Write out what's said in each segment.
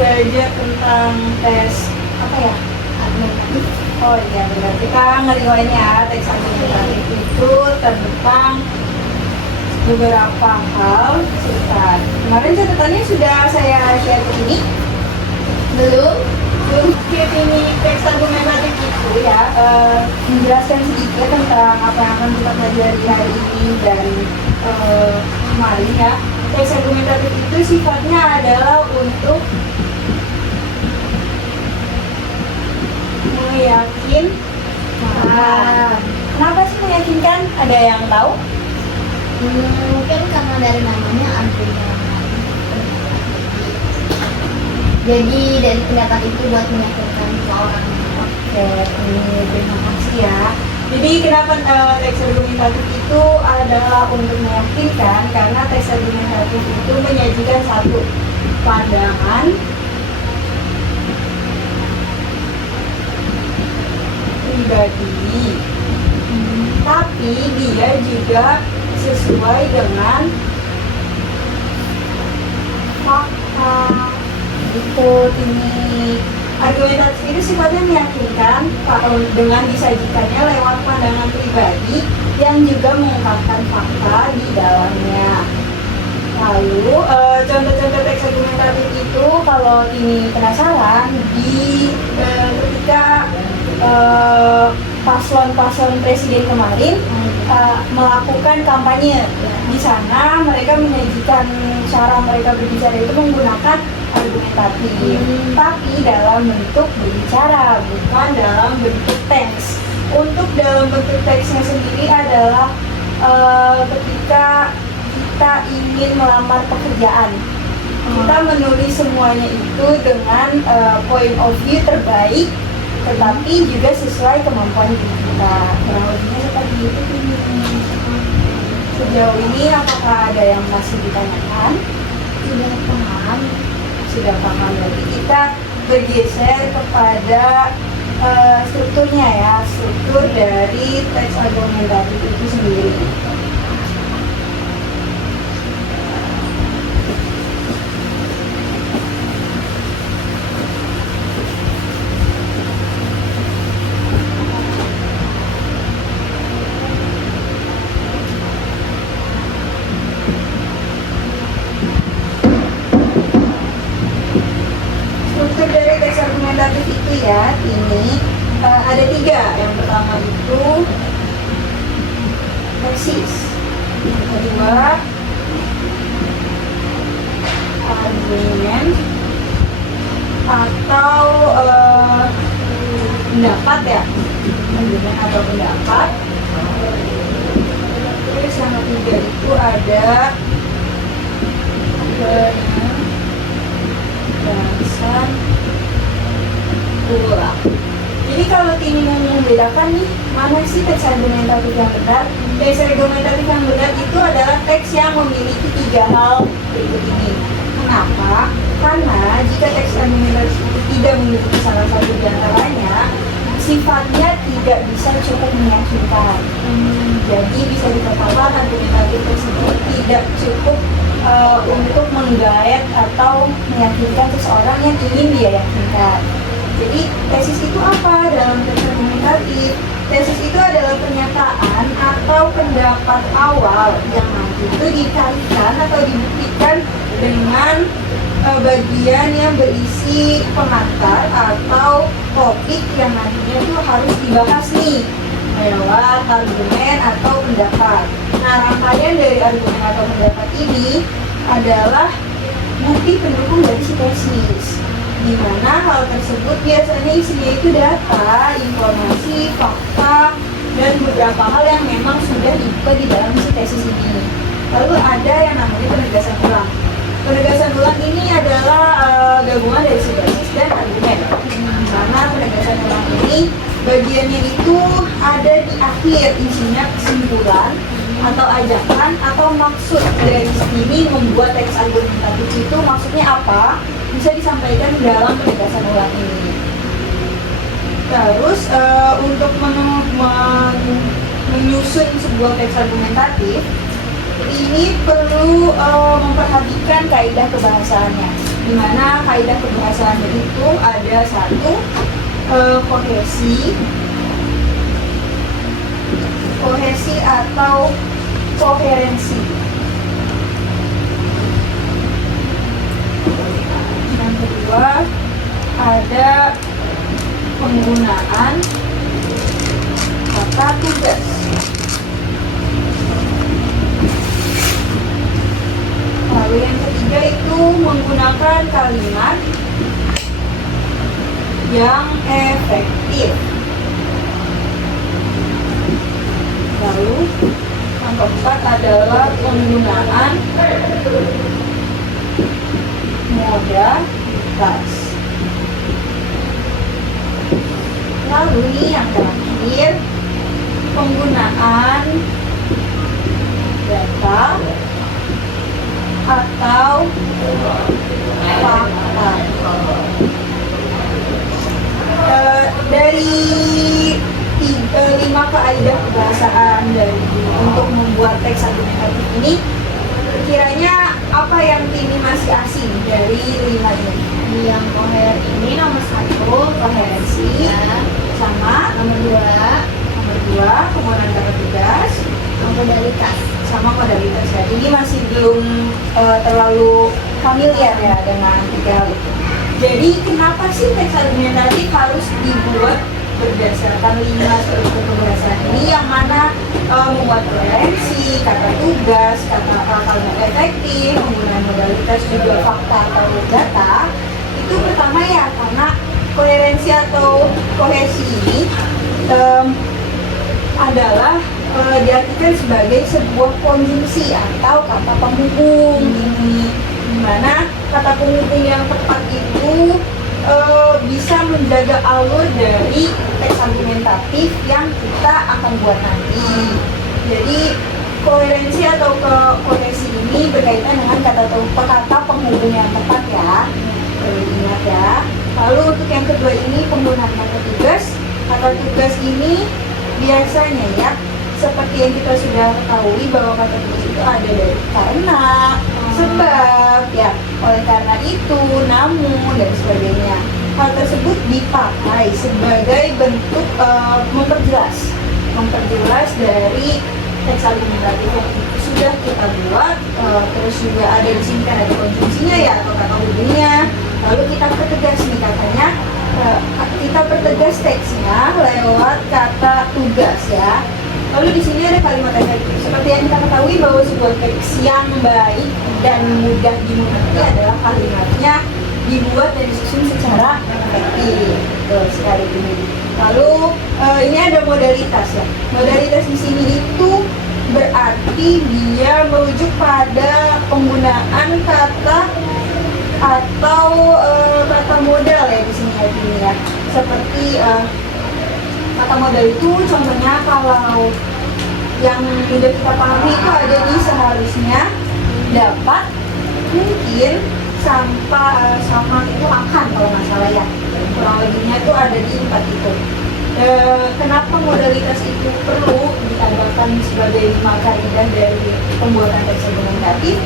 belajar tentang tes apa ya? Argumentatif. Oh iya benar, kita ngeriwain ya teks argumentatif itu tentang beberapa hal sekitar. Kemarin catatannya sudah saya share ke sini. Belum? Oke, ini teks argumentatif itu ya menjelaskan sedikit tentang apa yang akan kita pelajari hari ini dan kemarin ya. Teks argumentatif itu sifatnya adalah untuk meyakinkan. Kenapa sih meyakinkan? Ada yang tahu? Mungkin karena dari namanya argumen. Jadi dari pendapat itu buat meyakinkan seseorang. Oke, terima kasih ya. Jadi kenapa teks argumentatif itu adalah untuk meyakinkan? Karena teks argumentatif itu menyajikan satu pandangan pribadi, tapi dia juga sesuai dengan fakta. Itu ini argumentatif itu sifatnya meyakinkan dengan disajikannya lewat pandangan pribadi yang juga mengungkapkan fakta di dalamnya. Lalu contoh-contoh teks argumentatif itu kalau ini penasaran ketika paslon-paslon presiden kemarin melakukan kampanye. Di sana mereka menyajikan cara mereka berbicara itu menggunakan argumentatif, tapi dalam bentuk berbicara, bukan dalam bentuk teks. Untuk dalam bentuk teksnya sendiri adalah ketika kita ingin melamar pekerjaan, kita menulis semuanya itu dengan point of view terbaik, tetapi juga sesuai kemampuan kita. Kurang lebihnya seperti itu. Sejauh ini apakah ada yang masih ditanyakan? Sudah paham? Sudah paham. Berarti kita bergeser kepada strukturnya ya, struktur dari teks argumentatif itu sendiri. Struktur dari teks argumentatif itu ya, ini ada tiga. Yang pertama itu tesis, yang kedua argumen atau pendapat ya, argumen atau pendapat. Terus yang ketiga itu ada dasar ulang. Jadi kalau ini mau membedakan nih, mana sih teks argumentatif yang benar? Teks argumentatif yang benar itu adalah teks yang memiliki tiga hal berikut ini. Kenapa? Karena jika teks argumentatif itu tidak memiliki salah satu di antaranya, sifatnya tidak bisa cukup meyakinkan. Jadi bisa dikatakan argumentatif tersebut tidak cukup untuk menggait atau meyakinkan seseorang yang ingin dia yakinkan. Jadi tesis itu apa dalam teks argumentatif? Tesis itu adalah pernyataan atau pendapat awal yang nanti itu dikalikan atau dibuktikan dengan bagian yang berisi pengantar atau topik yang nantinya itu harus dibahas nih lewat argumen atau pendapat. Nah, rangkaian dari argumen atau pendapat ini adalah bukti pendukung dari si tesis, di mana hal tersebut biasanya isinya itu data, informasi, fakta, dan beberapa hal yang memang sudah dibuka di dalam si tesis ini. Lalu ada yang namanya penegasan ulang. Penegasan ulang ini adalah gabungan dari si tesis dan argumen. Karena penegasan ulang ini bagiannya itu ada di akhir, isinya kesimpulan atau ajakan atau maksud dari sini membuat teks argumentatif itu maksudnya apa bisa disampaikan dalam penegasan ulang ini. Terus untuk menyusun sebuah teks argumentatif ini perlu memperhatikan kaidah kebahasaannya. di mana kaidah kebahasaan itu ada satu, kohesi atau koherensi. Yang kedua ada penggunaan kata tugas. Lalu yang ketiga itu menggunakan kalimat yang efektif. Lalu yang keempat adalah penggunaan modalitas. Lalu nih yang terakhir, penggunaan data atau fakta. Dari 5 kaidah kebahasaan untuk membuat teks argumentatif ini, kiranya apa yang ini masih asing dari 5 ini? Yang koher ini nomor 1 Koherensi, ya. sama Nomor 2 penggunaan kata tugas, modalitas. sama modalitas ya. Ini masih belum terlalu familiar ya dengan 3 hal itu. Jadi kenapa sih teks argumentatif harus dibuat berdasarkan 5 struktur kebahasaan ini, yang mana membuat koherensi, kata tugas, kalimat efektif, penggunaan modalitas, juga fakta atau data. Itu pertama ya, karena koherensi atau kohesi ini adalah diartikan sebagai sebuah konjungsi atau kata penghubung, di mana kata penghubung yang tepat itu bisa menjaga alur dari teks argumentatif yang kita akan buat nanti. Jadi koherensi atau kohesi ini berkaitan dengan kata penghubung yang tepat ya. Ingat ya. Lalu untuk yang kedua ini penggunaan kata tugas. Kata tugas ini biasanya ya, seperti yang kita sudah ketahui bahwa kata tugas itu ada dari karena, sebab ya, oleh karena itu, namun, dan sebagainya. Hal tersebut dipakai sebagai bentuk memperjelas dari teks argumentatif yang itu sudah kita buat. Terus juga ada di sini kan ada konjungsinya ya, atau kata hubungnya. Lalu kita pertegas nih katanya, kita pertegas teksnya lewat kata tugas ya. Lalu di sini ada kalimat efektif. Seperti yang kita ketahui bahwa sebuah teks yang baik dan mudah dimengerti adalah kalimatnya dibuat dan disusun secara efektif. Betul sekali ini. Lalu ini ada modalitas ya. Modalitas di sini itu berarti dia merujuk pada penggunaan kata atau kata modal ya di sini ya. Seperti kata modal itu contohnya kalau yang mudah kita pahami itu ada di seharusnya, dapat, mungkin, sama itu akan kalau nggak salah ya. Kurang lebihnya itu ada di 4 itu. Kenapa modalitas itu perlu ditambahkan sebagai 5 kaidah dari pembuatan teks argumentatif?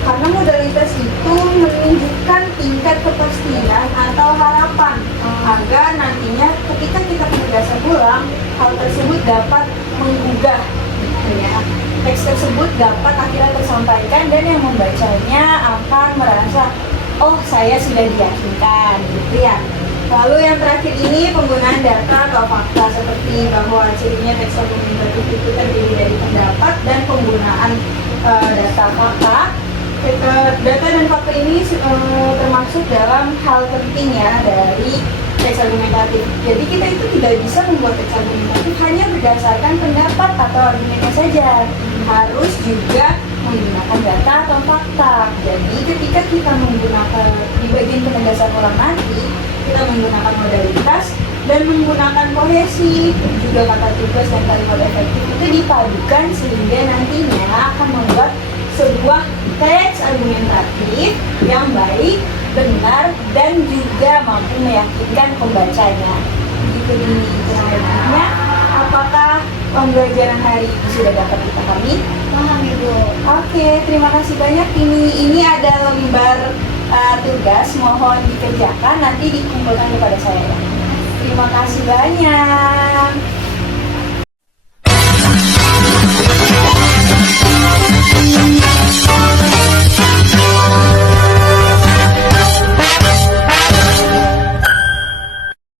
Karena modalitas itu menunjukkan tingkat kepastian atau harapan agar nantinya ketika kita penegasan ulang, hal tersebut dapat menggugah ya. Teks tersebut dapat akhirnya tersampaikan dan yang membacanya akan merasa, oh saya sudah diyakinkan gitu ya. Lalu yang terakhir ini penggunaan data atau fakta, seperti bahwa cirinya teks argumentatif itu terdiri dari pendapat dan penggunaan data fakta. Data dan fakta ini termasuk dalam hal penting ya dari teks argumentatif. Jadi kita itu tidak bisa membuat teks argumentatif hanya berdasarkan pendapat atau argumennya saja, harus juga menggunakan data atau fakta. Jadi ketika kita menggunakan di bagian penegasan ulang nanti, kita menggunakan modalitas dan menggunakan kohesi, juga kata tugas dan kalimat efektif itu dipadukan sehingga nantinya akan membuat sebuah teks argumentatif yang baik, benar, dan juga mampu meyakinkan pembacanya. Begitu kurang lebihnya. Apakah pembelajaran hari ini sudah dapat dipahami? Paham Ibu. Oke, terima kasih banyak. Ini ada lembar tugas mohon dikerjakan, nanti dikumpulkan kepada saya. Terima kasih banyak.